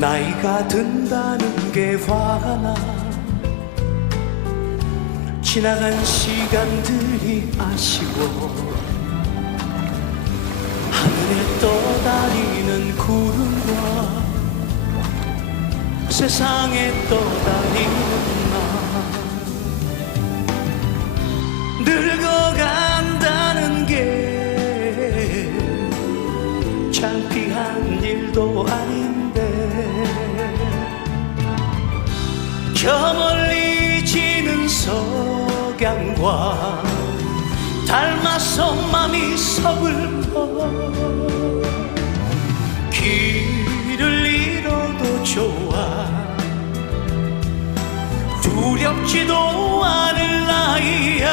나이가 든다는 게 화가 나. 지나간 시간들이 아쉬워. 하늘에 떠다니는 구름과 세상에 떠다니는 나. 늙어간다는 게 창피한 일도 아닌 저 멀리 지는 석양과 닮아서 맘이 서글퍼 길을 잃어도 좋아. 두렵지도 않을 나이야.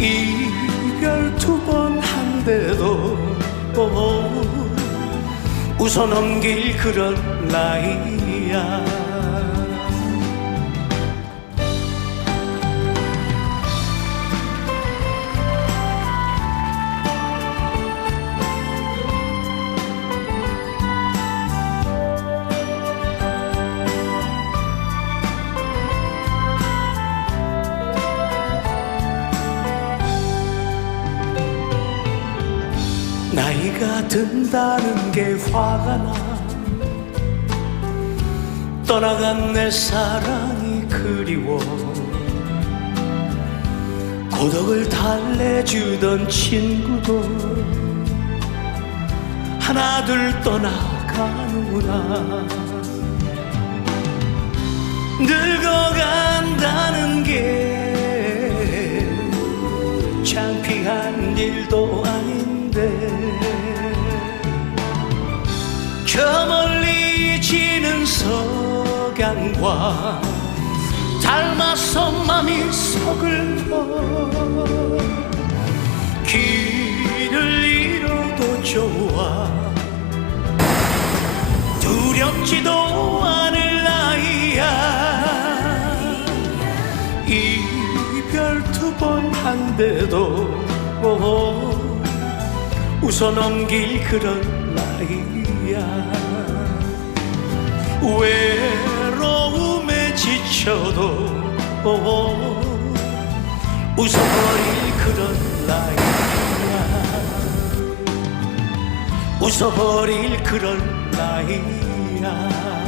이별 두 번 한데도 웃어 넘길 그런 나이야 나이가 든다는 게 화가 나 떠나간 내 사랑이 그리워 고독을 달래주던 친구도 하나둘 떠나가는구나. 늙어간다는 게 창피한 일도 아닌데 저 멀리 지는 석양과 닮아서 맘이 서글퍼 길을 잃어도 좋아. 두렵지도 않을 나이야. 이별 두 번 한데도 웃어 넘길 그런 나이야. 외 지쳐도 웃어버릴 그런 나이야. 웃어버릴 그런 나이야